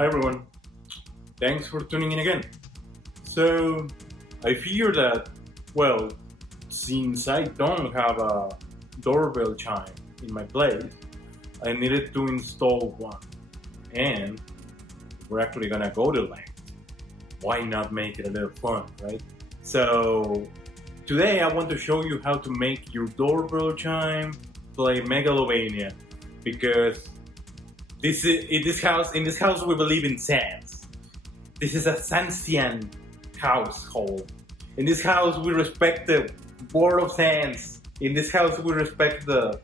Hi everyone, thanks for tuning in again. So, I figured that, well, since I don't have a doorbell chime in my place, I needed to install one. And we're actually gonna go to length. Why not make it a little fun, right? So, today I want to show you how to make your doorbell chime play Megalovania, because in this house we believe in sans. This is a Sansian household. In this house we respect the word of sans. In this house we respect the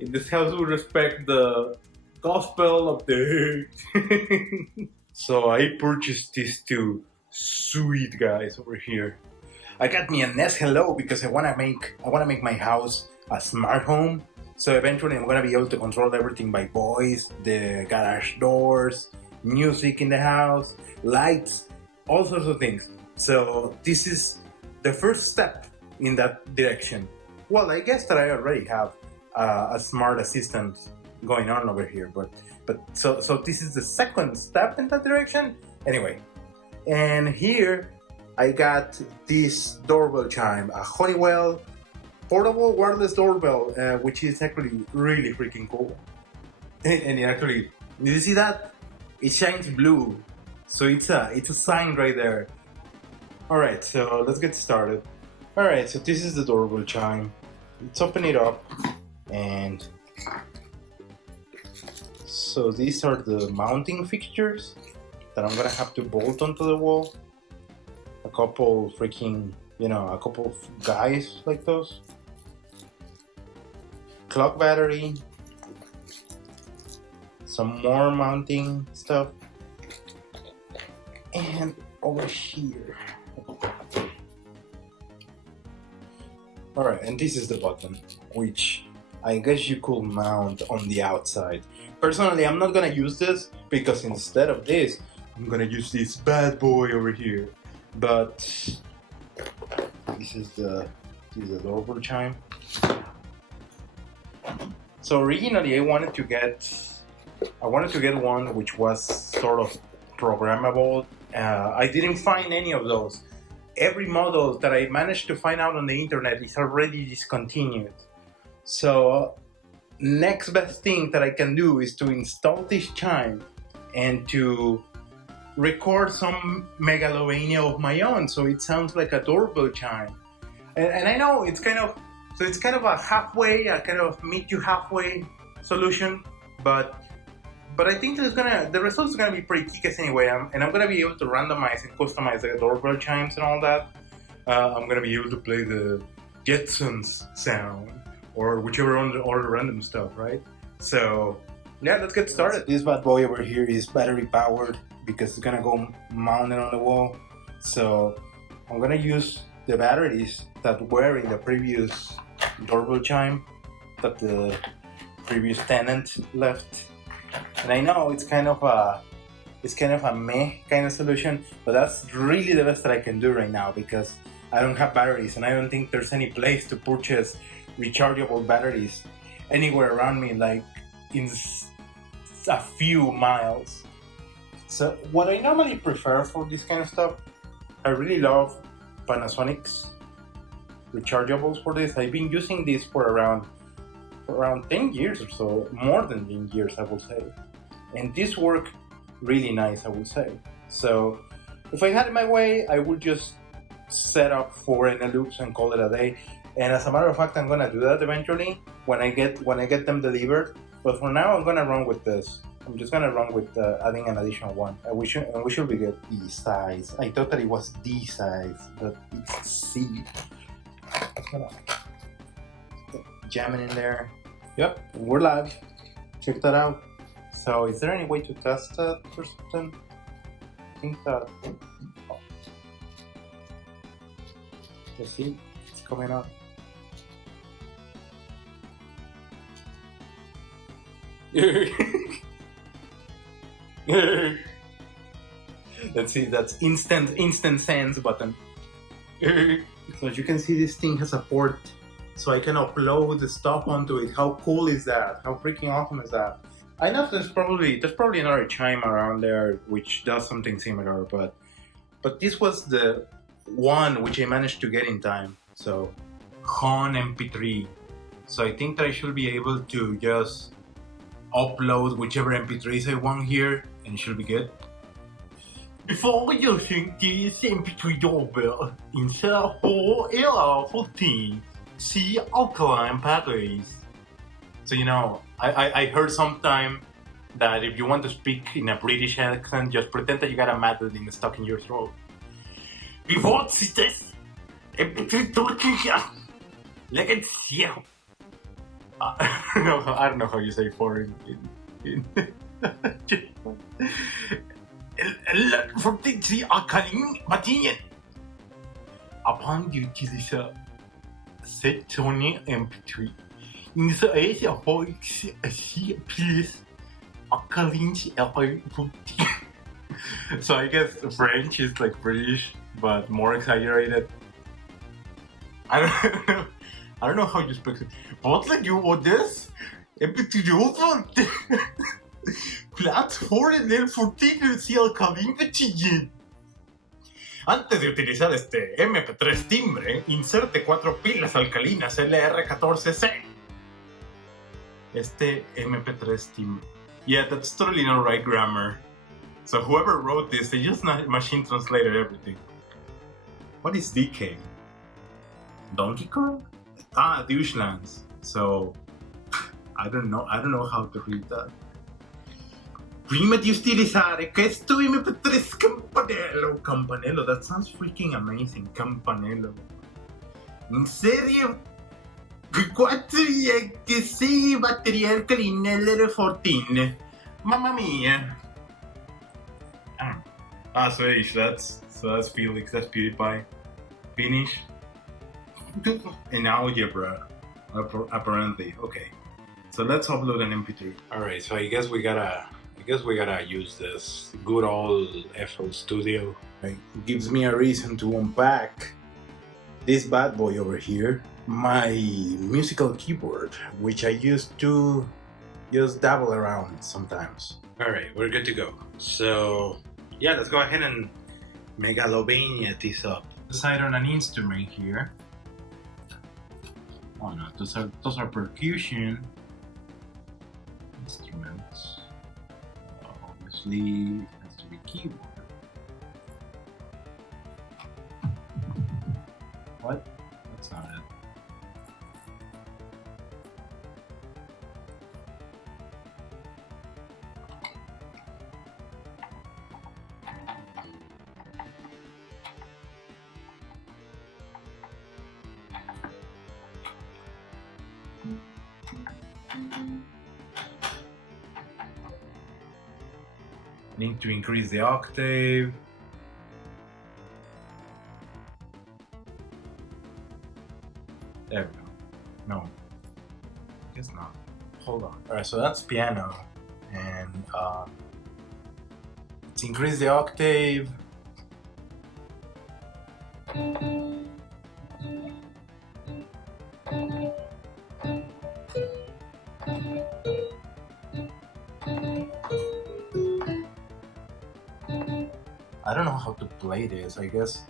in this house we respect the gospel of the So I purchased these two sweet guys over here. I got me a Nest Hello because I wanna make my house a smart home. So eventually I'm gonna be able to control everything by voice, the garage doors, music in the house, lights, all sorts of things. So this is the first step in that direction. Well, I guess that I already have a smart assistant going on over here, but so this is the second step in that direction. Anyway, and here I got this doorbell chime, a Honeywell portable wireless doorbell, which is actually really freaking cool. And it actually, did you see that? It shines blue, so it's a sign right there. All right, so let's get started. All right, so this is the doorbell chime. Let's open it up, and so these are the mounting fixtures that I'm gonna have to bolt onto the wall. A couple freaking, a couple of guys like those. Clock battery. Some more mounting stuff. And over here. Alright, and this is the button, which I guess you could mount on the outside. Personally, I'm not gonna use this because instead of this, I'm gonna use this bad boy over here. But this is the doorbell chime. So originally I wanted to get one which was sort of programmable. I didn't find any of those. Every model that I managed to find out on the internet is already discontinued. So next best thing that I can do is to install this chime and to record some Megalovania of my own, so it sounds like a doorbell chime. And I know it's kind of a halfway, a kind of meet you halfway solution, but I think the result is gonna be pretty kick-ass anyway. And I'm gonna be able to randomize and customize the doorbell chimes and all that. I'm gonna be able to play the Jetsons sound or whichever other random stuff, right? So yeah, let's get started. This bad boy over here is battery powered because it's gonna go mounted on the wall. So I'm gonna use the batteries that were in the previous doorbell chime that the previous tenant left. And I know it's kind of a meh kind of solution, but that's really the best that I can do right now because I don't have batteries and I don't think there's any place to purchase rechargeable batteries anywhere around me, like in a few miles. So what I normally prefer for this kind of stuff, I really love Panasonic's rechargeables for this. I've been using this for around 10 years or so, more than 10 years I would say. And this work really nice, I would say. So if I had it my way, I would just set up 4 Enelux and call it a day. And as a matter of fact, I'm gonna do that eventually when I get them delivered. But for now, I'm gonna run with this. I'm just gonna run with adding an additional one. And we should be good. D size. I thought that it was D size, but it's C. I'm gonna jam it in there. Yep, we're live. Check that out. So, is there any way to test that or something? I think that. Oh. You see, it's coming up. Let's see, that's instant sans button. So as you can see, this thing has a port, so I can upload the stuff onto it. How cool is that? How freaking awesome is that? I know there's probably another chime around there which does something similar, but this was the one which I managed to get in time. So Hon MP3. So I think that I should be able to just upload whichever MP3s I want here, and it should be good. Before using this MP3 doorbell, insert 4 LR14 C alkaline batteries. So I heard sometime that if you want to speak in a British accent, just pretend that you got a magnet stuck in your throat. Before this, MP3 talking like it's here. I don't know how you say foreign in Fortezzi alkaline material. Upon utilization, set Tony MP3 in the area of please alkaline LR14. So I guess French is like British, but more exaggerated. I don't know how you speak it. What like you or this? MP3 Plats 4 en el Fortezzi alkaline material. Antes de utilizar este MP3 timbre, inserte 4 pilas alcalinas LR14C. Este MP3 timbre. Yeah, that's totally not right grammar. So whoever wrote this, they just machine translated everything. What is DK? Donkey Kong? Douchelands. So I don't know how to read that. Prima di utilizzare questo MP3 Campanello, that sounds freaking amazing. Campanello. In serie 4 e 6 batterie alcaline LR14. Mamma mia. That's Felix, that's PewDiePie. Finish. In algebra, apparently. Okay. So let's upload an MP3. Alright, so I guess we gotta use this good old FL Studio. It gives me a reason to unpack this bad boy over here, my musical keyboard, which I used to just dabble around sometimes. Alright, we're good to go. So yeah, let's go ahead and Megalovania this up. Decide on an instrument here. Oh no, those are percussion instruments. Obviously, it has to be keyboard. What? That's not it. Need to increase the octave. There we go. No, I guess not. Hold on. Alright, so that's piano. And let's increase the octave. I don't know how to play this, I guess.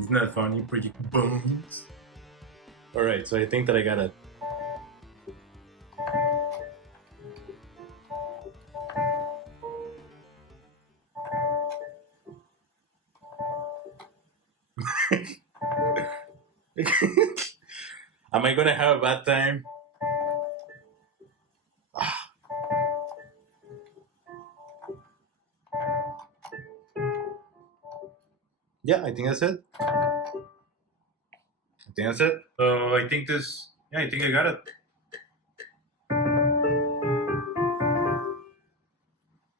Isn't that funny? Pretty bones. Alright, so I think that I got it. Am I gonna have a bad time? Yeah, I think that's it. So I think I got it.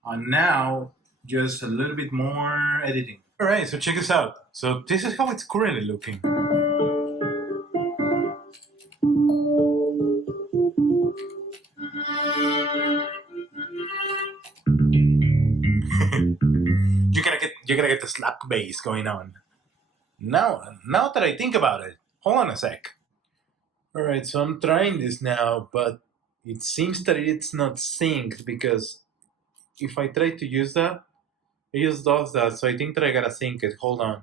And now, just a little bit more editing. Alright, so check this out. So this is how it's currently looking. You gotta get the slap bass going on. Now that I think about it, hold on a sec. Alright, so I'm trying this now, but it seems that it's not synced because if I try to use that, it just does that, so I think that I gotta sync it. Hold on.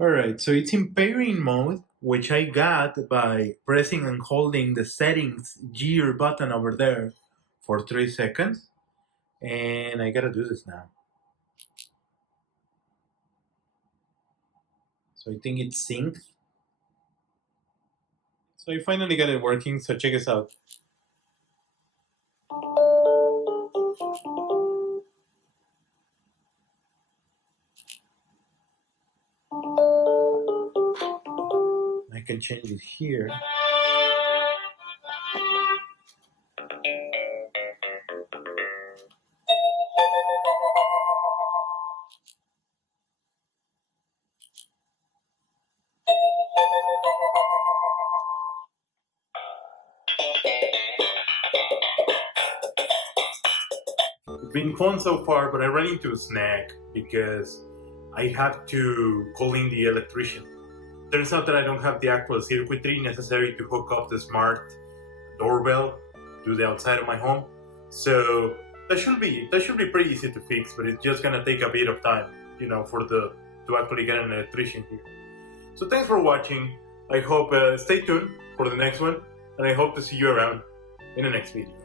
Alright, so it's in pairing mode, which I got by pressing and holding the settings gear button over there for 3 seconds. And I gotta do this now. So I think it's synced. So I finally got it working, so check us out. I can change it here. It's been fun so far, but I ran into a snag because I have to call in the electrician. Turns out that I don't have the actual circuitry necessary to hook up the smart doorbell to the outside of my home. So that should be pretty easy to fix, but it's just gonna take a bit of time, to actually get an electrician here. So thanks for watching. I hope stay tuned for the next one, and I hope to see you around in the next video.